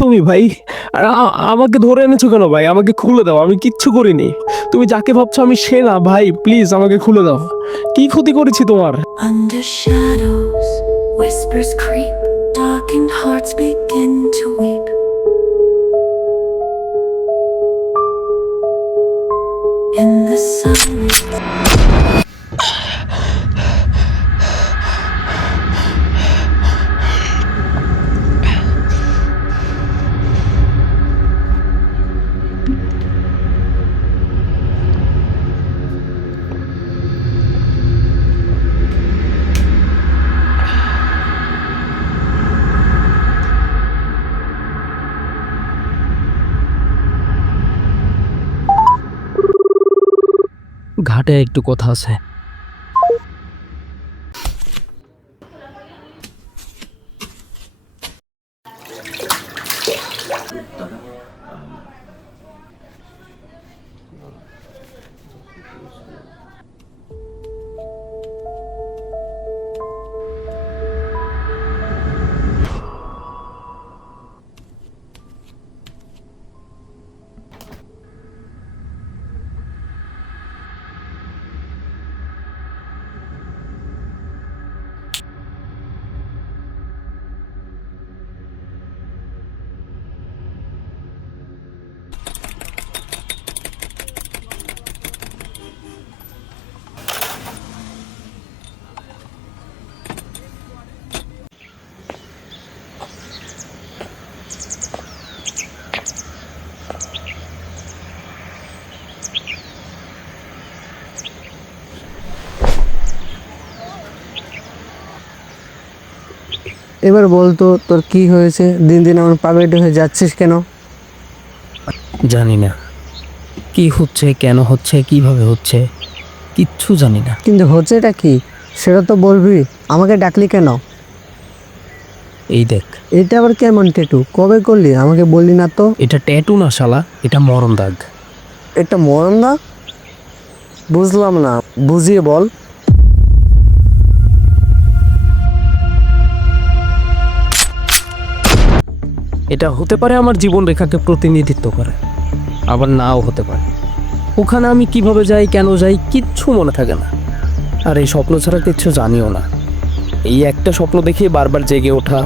তুমি ভাই? আর আমাকে ধরে এনেছো কেন ভাই? আমাকে খুলে দাও, আমি কিচ্ছু করিনি। তুমি যাকে ভাবছো আমি সে না ভাই, প্লিজ আমাকে খুলে দাও। কি ক্ষতি করেছি তোমার? Under shadows, whispers creep, darkened hearts begin to weep. In the sun. ঘাটে একটু কথা আছে। এবার বলতো তোর কি হয়েছে? দিন দিন আমার পাগলাটে হয়ে যাচ্ছিস কেন? জানি না কি হচ্ছে, কেন হচ্ছে, কিভাবে হচ্ছে, কিচ্ছু জানি না। কিন্তু হচ্ছেটা কি সেটা তো বলবি। আমাকে ডাকলি কেন? এই দেখ, এটা আবার কেমন ট্যাটু? কবে করলি আমাকে বললি না তো? এটা ট্যাটু না শালা, এটা মরণ দাগ। এটা মরণ না? বুঝলাম না, বুঝিয়ে বল। এটা হতে পারে আমার জীবন রেখাকে প্রতিনিধিত্ব করে, আবার নাও হতে পারে। ওখানে আমি কিভাবে যাই, কেন যাই, কিচ্ছু মনে থাকে না। আর এই স্বপ্ন ছাড়া কিচ্ছু জানিও না। এই একটা স্বপ্ন দেখে বারবার জেগে ওঠা,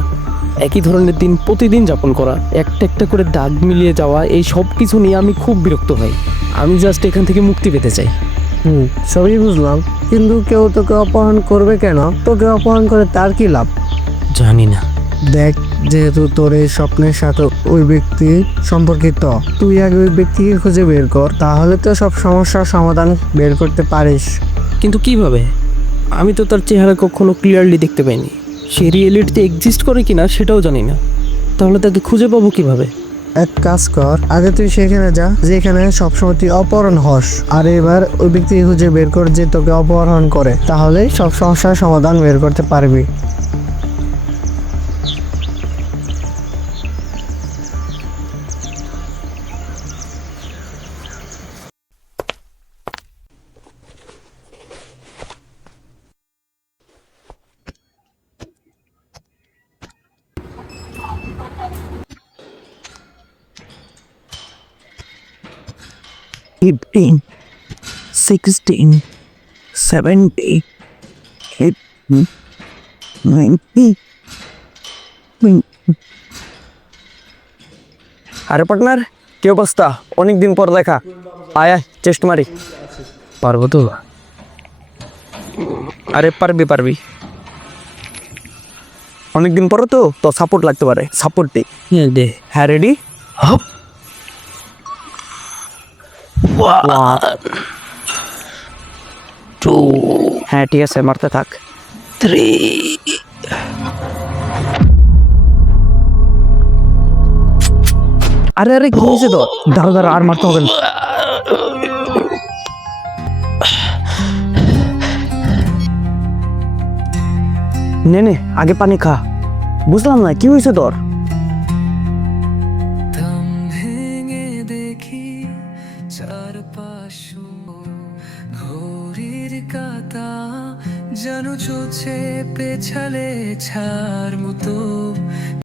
একই ধরনের দিন প্রতিদিন যাপন করা, একটা একটা করে দাগ মিলিয়ে যাওয়া, এই সব কিছু নিয়ে আমি খুব বিরক্ত হই। আমি জাস্ট এখান থেকে মুক্তি পেতে চাই। সবই বুঝলাম, কিন্তু কেউ তোকে অপহরণ করবে কেন? তোকে অপহরণ করে তার কি লাভ? জানি না। দেখ, যেহেতু তোর এই স্বপ্নের সাথে ওই ব্যক্তি সম্পর্কিত, তুই আগে ওই ব্যক্তিকে খুঁজে বের কর, তাহলে তো সব সমস্যার সমাধান বের করতে পারিস। কিন্তু কিভাবে? আমি তো তার চেহারা কখনো ক্লিয়ারলি দেখতে পাইনি। সে রিয়েলিটিতে এক্সিস্ট করে কিনা সেটাও জানি না। তাহলে তাকে খুঁজে পাবো কিভাবে? এক কাজ কর, আগে তুই সেখানে যা যেখানে সবসময় তুই অপহরণ হস, আর এবার ওই ব্যক্তিকে খুঁজে বের কর যে তোকে অপহরণ করে, তাহলে সব সমস্যার সমাধান বের করতে পারবি। Fifteen, 16, 70, 80, 90. আরে পার্টনার, কি অবস্থা? অনেকদিন পর দেখা। আয় আয়, চেস্ট মারি। পারবো তো? আরে পারবি পারবি, অনেকদিন পরে তো সাপোর্ট লাগতে পারে, সাপোর্ট দে। হ্যাঁ দে। হ্যাঁ, রেডি? হপ। টু, হ্যাঁ ঠিক আছে, মারতে থাক। থ্রি। আরে আরে, কি হয়েছে তোর? দাঁড়া দাঁড়া, আর মারতে হবে না। নে নে, আগে পানি খা। বুঝলাম না, কি হয়েছে তোর? দম ভেঙে দেখি চারপাশ, ঘড়ির কাঁটা যেন চলছে পেছালে ছাড় মতো।